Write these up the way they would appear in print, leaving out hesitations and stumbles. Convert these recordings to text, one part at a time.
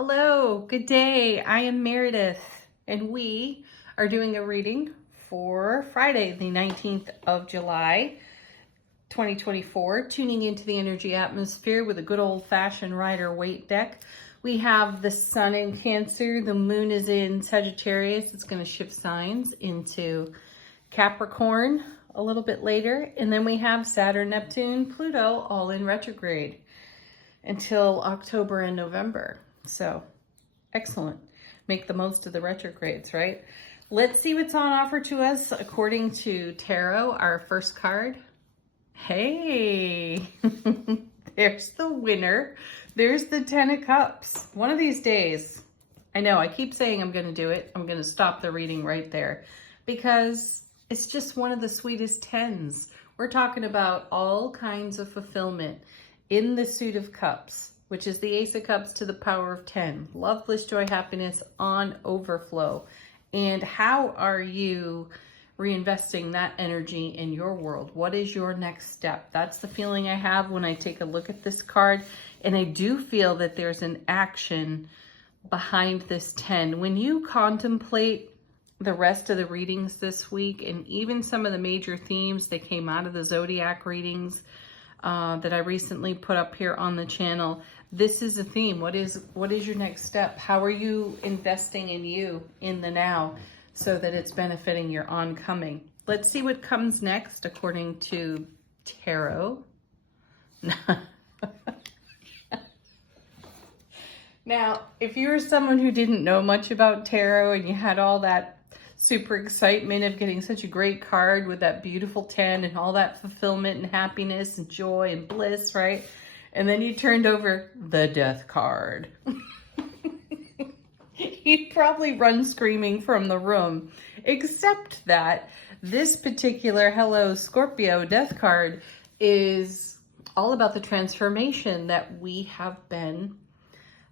Hello, good day. I am Meredith, and we are doing a reading for Friday, the 19th of July, 2024, tuning into the energy atmosphere with a good old-fashioned Rider-Waite deck. We have the sun in Cancer, the moon is in Sagittarius. It's going to shift signs into Capricorn a little bit later, and then we have Saturn, Neptune, Pluto all in retrograde until October and November. So excellent. Make the most of the retrogrades, right? Let's see what's on offer to us according to Tarot, our first card. Hey, there's the winner. There's the 10 of Cups. One of these days, I know I keep saying I'm going to do it. I'm going to stop the reading right there because it's just one of the sweetest 10s. We're talking about all kinds of fulfillment in the Suit of Cups, which is the Ace of Cups to the power of 10. Love, bliss, joy, happiness on overflow. And how are you reinvesting that energy in your world? What is your next step? That's the feeling I have when I take a look at this card. And I do feel that there's an action behind this 10. When you contemplate the rest of the readings this week, and even some of the major themes that came out of the Zodiac readings that I recently put up here on the channel, this is a theme. What is your next step? How are you investing in you in the now so that it's benefiting your oncoming? Let's see what comes next according to Tarot. Now, if you're someone who didn't know much about Tarot and you had all that super excitement of getting such a great card with that beautiful 10 and all that fulfillment and happiness and joy and bliss, right? And then you turned over the Death card. You'd probably run screaming from the room, except that this particular Hello Scorpio Death card is all about the transformation that we have been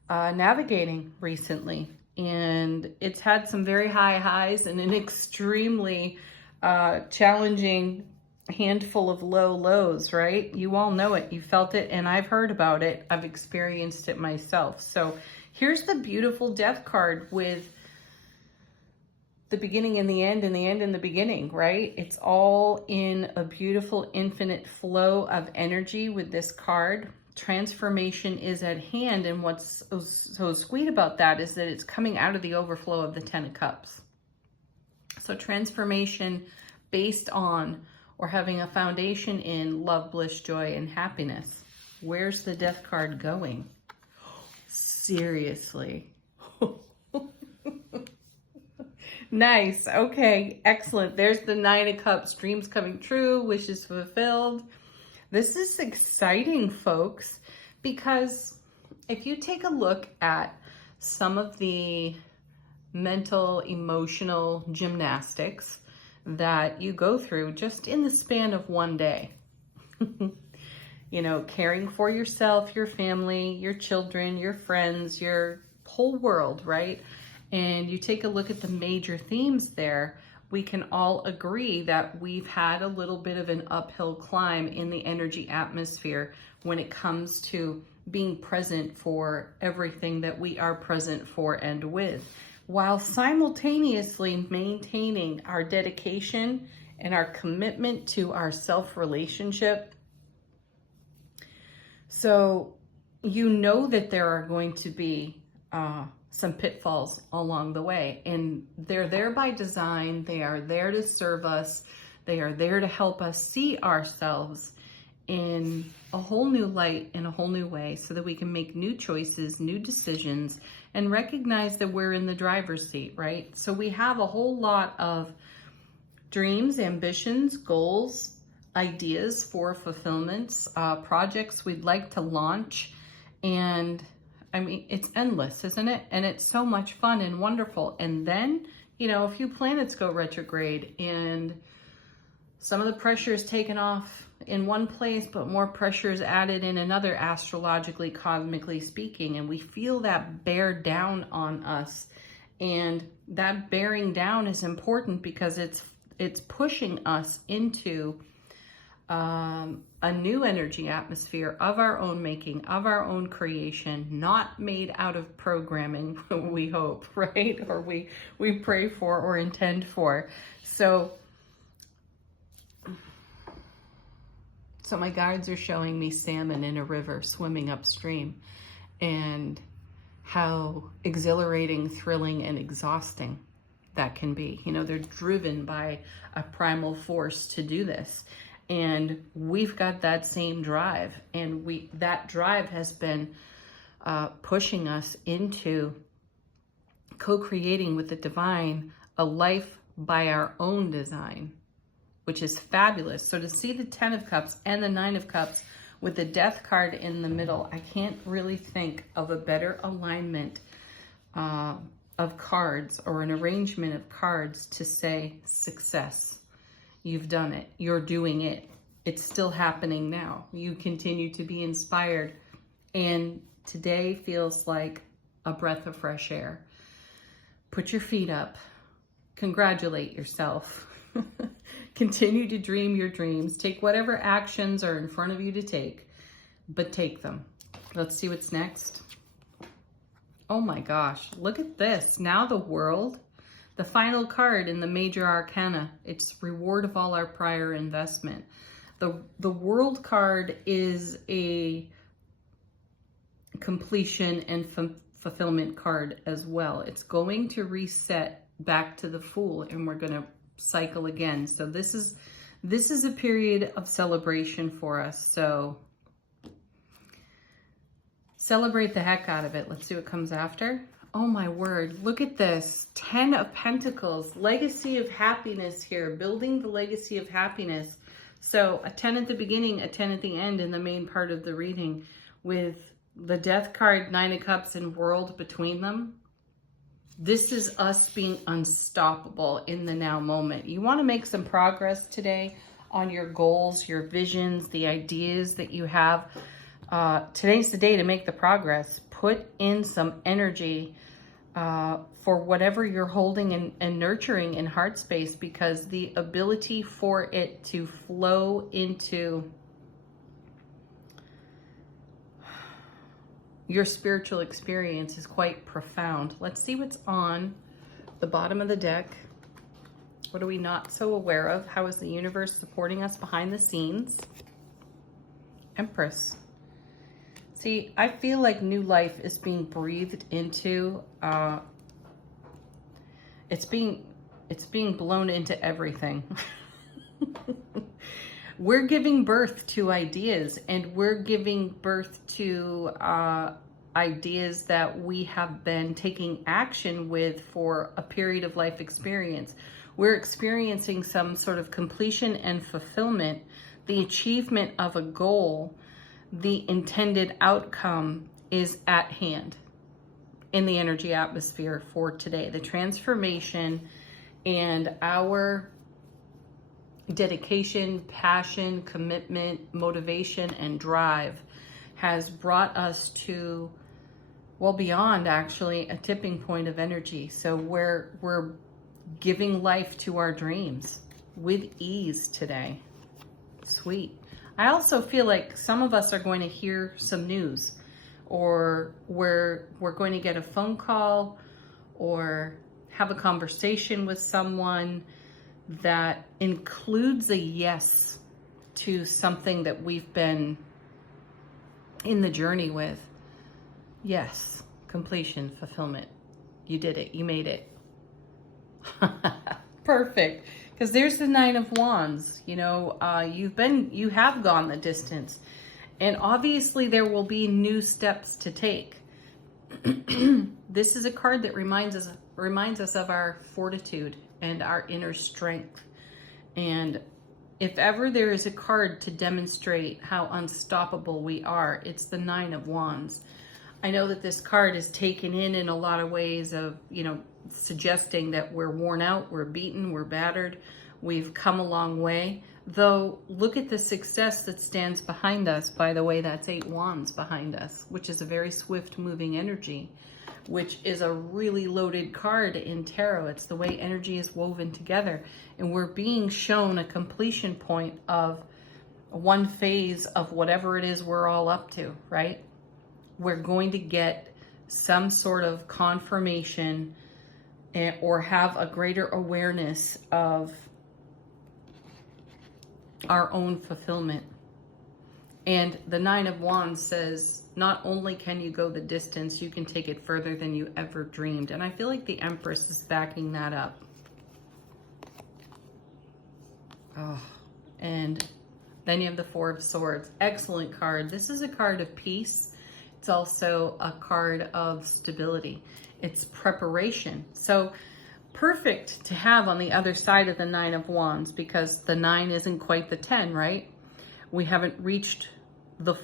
navigating recently. And it's had some very high highs and an extremely challenging handful of low lows, right? You all know it. You felt it, and I've heard about it. I've experienced it myself. So here's the beautiful Death card with the beginning and the end and the end and the beginning, right? It's all in a beautiful infinite flow of energy with this card. Transformation is at hand, and what's so sweet about that is that it's coming out of the overflow of the 10 of Cups. So transformation based on or having a foundation in love, bliss, joy, and happiness. Where's the Death card going? Seriously. Nice. Okay, excellent. There's the 9 of Cups. Dreams coming true, wishes fulfilled. This is exciting, folks, because if you take a look at some of the mental, emotional gymnastics that you go through just in the span of one day, you know, caring for yourself, your family, your children, your friends, your whole world, right? And you take a look at the major themes there, we can all agree that we've had a little bit of an uphill climb in the energy atmosphere when it comes to being present for everything that we are present for and with, while simultaneously maintaining our dedication and our commitment to our self-relationship. So you know that there are going to be some pitfalls along the way, and they're there by design. They are there to serve us. They are there to help us see ourselves in a whole new light, in a whole new way, so that we can make new choices, new decisions, and recognize that we're in the driver's seat, right? So we have a whole lot of dreams, ambitions, goals, ideas for fulfillments, projects we'd like to launch, and I mean, it's endless, isn't it? And it's so much fun and wonderful. And then, you know, a few planets go retrograde and some of the pressure is taken off in one place, but more pressure is added in another, astrologically, cosmically speaking. And we feel that bear down on us. And that bearing down is important because it's pushing us into a new energy atmosphere of our own making, of our own creation, not made out of programming, we hope, right? Or we pray for or intend for. So my guides are showing me salmon in a river swimming upstream, and how exhilarating, thrilling, and exhausting that can be. You know, they're driven by a primal force to do this. And we've got that same drive, and that drive has been pushing us into co-creating with the divine a life by our own design, which is fabulous. So to see the 10 of Cups and the 9 of Cups with the Death card in the middle, I can't really think of a better alignment of cards, or an arrangement of cards to say success. You've done it. You're doing it. It's still happening now. You continue to be inspired. And today feels like a breath of fresh air. Put your feet up. Congratulate yourself. Continue to dream your dreams. Take whatever actions are in front of you to take, but take them. Let's see what's next. Oh my gosh, look at this. Now the World. The final card in the major arcana, it's reward of all our prior investment. The World card is a completion and fulfillment card as well. It's going to reset back to the Fool, and we're going to cycle again. So this is a period of celebration for us. So celebrate the heck out of it. Let's see what comes after. Oh my word, look at this. 10 of Pentacles, legacy of happiness here, building the legacy of happiness. So a 10 at the beginning, a 10 at the end in the main part of the reading, with the Death card, 9 of Cups, and World between them. This is us being unstoppable in the now moment. You want to make some progress today on your goals, your visions, the ideas that you have. Today's the day to make the progress. Put in some energy for whatever you're holding and nurturing in heart space, because the ability for it to flow into your spiritual experience is quite profound. Let's see what's on the bottom of the deck. What are we not so aware of? How is the universe supporting us behind the scenes? Empress. See, I feel like new life is being breathed into. It's being blown into everything. We're giving birth to ideas, and we're giving birth to ideas that we have been taking action with for a period of life experience. We're experiencing some sort of completion and fulfillment, the achievement of a goal. The intended outcome is at hand in the energy atmosphere for today. The transformation and our dedication, passion, commitment, motivation, and drive has brought us to, well, beyond actually a tipping point of energy. So we're giving life to our dreams with ease today. Sweet. I also feel like some of us are going to hear some news, or we're going to get a phone call or have a conversation with someone that includes a yes to something that we've been in the journey with. Yes, completion, fulfillment. You did it. You made it. Perfect. Because there's the 9 of Wands. You know, you have gone the distance, and obviously there will be new steps to take. This is a card that reminds us of our fortitude and our inner strength. And if ever there is a card to demonstrate how unstoppable we are, it's the 9 of Wands. I know that this card is taken in a lot of ways of, you know, suggesting that we're worn out, we're beaten, we're battered, we've come a long way. Though, look at the success that stands behind us. By the way, that's 8 Wands behind us, which is a very swift moving energy, which is a really loaded card in tarot. It's the way energy is woven together. And we're being shown a completion point of one phase of whatever it is we're all up to, right? We're going to get some sort of confirmation or have a greater awareness of our own fulfillment. And the Nine of Wands says, not only can you go the distance, you can take it further than you ever dreamed. And I feel like the Empress is backing that up. Oh, and then you have the Four of Swords. Excellent card. This is a card of peace. It's also a card of stability. It's preparation. So perfect to have on the other side of the Nine of Wands, because the 9 isn't quite the 10, right? We haven't reached the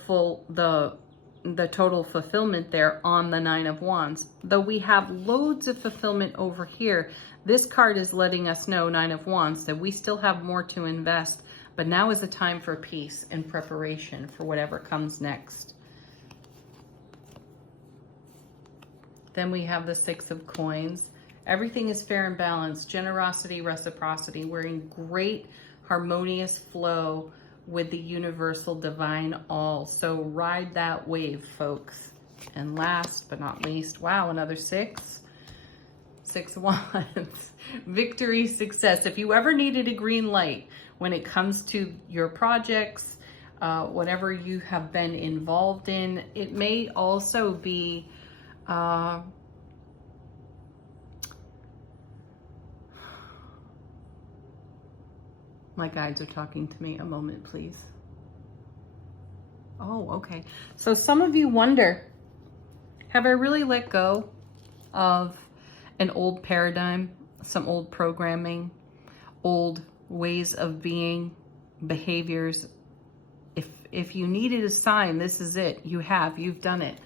total fulfillment there on the Nine of Wands. Though we have loads of fulfillment over here, this card is letting us know, Nine of Wands, that we still have more to invest, but now is the time for peace and preparation for whatever comes next. Then we have the Six of Coins. Everything is fair and balanced. Generosity, reciprocity. We're in great harmonious flow with the universal divine all. So ride that wave, folks. And last but not least, wow, another 6. 6 of Wands. Victory, success. If you ever needed a green light when it comes to your projects, whatever you have been involved in, it may also be my guides are talking to me. A moment, please. Oh, okay. So some of you wonder, have I really let go of an old paradigm, some old programming, old ways of being, behaviors? If you needed a sign, this is it. You've done it.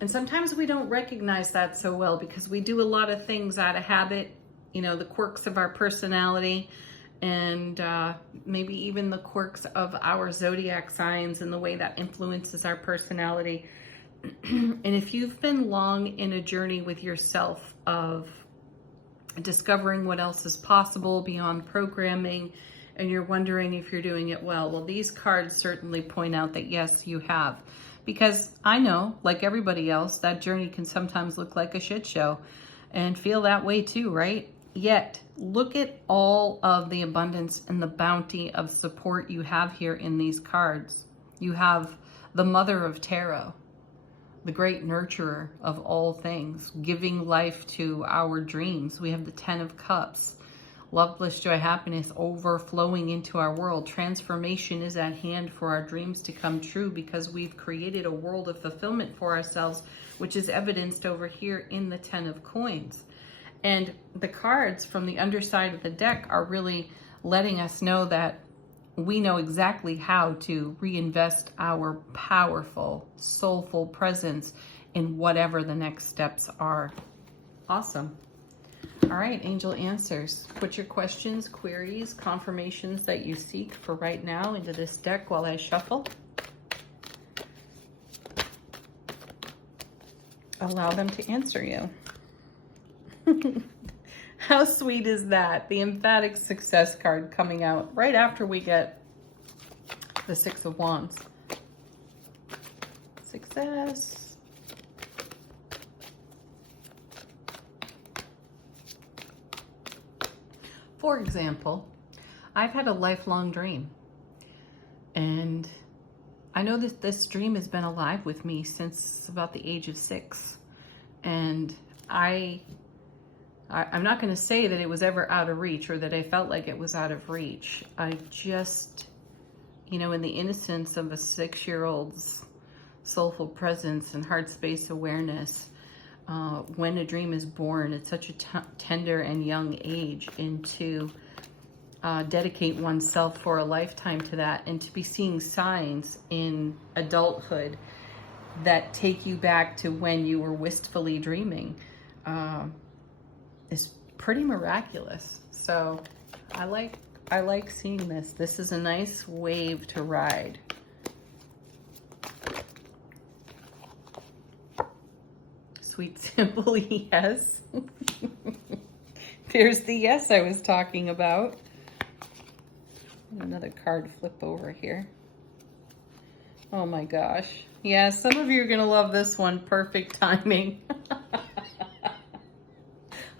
And sometimes we don't recognize that so well because we do a lot of things out of habit, you know, the quirks of our personality, and maybe even the quirks of our zodiac signs and the way that influences our personality. And if you've been long in a journey with yourself of discovering what else is possible beyond programming, and you're wondering if you're doing it well, these cards certainly point out that yes, you have. Because I know, like everybody else, that journey can sometimes look like a shit show and feel that way too, right? Yet, look at all of the abundance and the bounty of support you have here in these cards. You have the Mother of Tarot, the great nurturer of all things, giving life to our dreams. We have the Ten of Cups. Love, bliss, joy, happiness overflowing into our world. Transformation is at hand for our dreams to come true because we've created a world of fulfillment for ourselves, which is evidenced over here in the Ten of Coins. And the cards from the underside of the deck are really letting us know that we know exactly how to reinvest our powerful, soulful presence in whatever the next steps are. Awesome. All right, angel answers. Put your questions, queries, confirmations that you seek for right now into this deck while I shuffle. Allow them to answer you. How sweet is that? The emphatic success card coming out right after we get the Six of Wands. Success. For example, I've had a lifelong dream, and I know that this dream has been alive with me since about the age of 6, and I'm not going to say that it was ever out of reach or that I felt like it was out of reach. I just, you know, in the innocence of a 6-year-old's soulful presence and heart space awareness, when a dream is born at such a tender and young age, and to dedicate oneself for a lifetime to that, and to be seeing signs in adulthood that take you back to when you were wistfully dreaming, is pretty miraculous. So I like seeing this. This is a nice wave to ride. Sweet, simple yes. There's the yes I was talking about. Another card flip over here. Oh my gosh. Yeah, some of you are going to love this one. Perfect timing.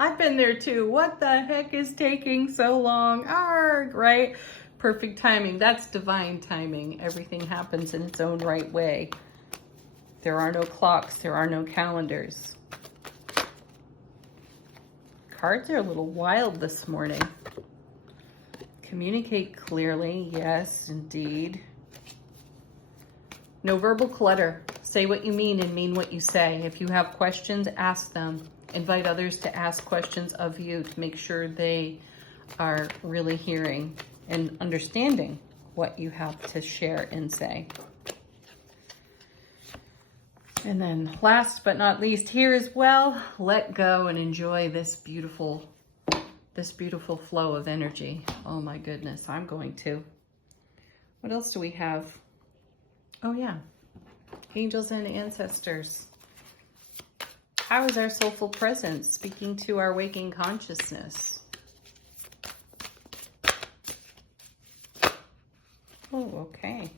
I've been there too. What the heck is taking so long? Arg, right? Perfect timing. That's divine timing. Everything happens in its own right way. There are no clocks. There are no calendars. Cards are a little wild this morning. Communicate clearly. Yes, indeed. No verbal clutter. Say what you mean and mean what you say. If you have questions, ask them. Invite others to ask questions of you to make sure they are really hearing and understanding what you have to share and say. And then last but not least here as well, let go and enjoy this beautiful flow of energy. Oh my goodness, I'm going to. What else do we have? Oh yeah, angels and ancestors. How is our soulful presence speaking to our waking consciousness? Oh, okay.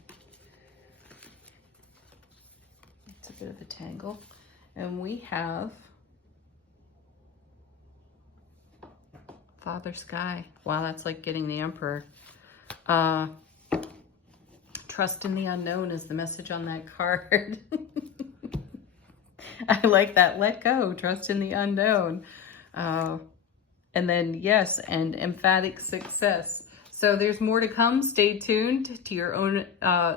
It's a bit of a tangle. And we have Father Sky. Wow, that's like getting the Emperor. Trust in the unknown is the message on that card. I like that. Let go. Trust in the unknown. And then, yes, and emphatic success. So there's more to come. Stay tuned to your own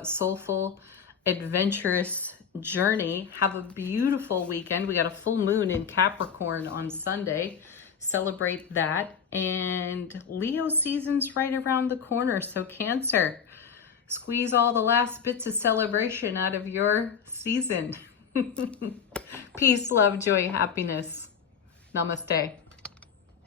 soulful, adventurous journey. Have a beautiful weekend. We got a full moon in Capricorn on Sunday. Celebrate that. And Leo season's right around the corner. So Cancer, squeeze all the last bits of celebration out of your season. Peace, love, joy, happiness. Namaste.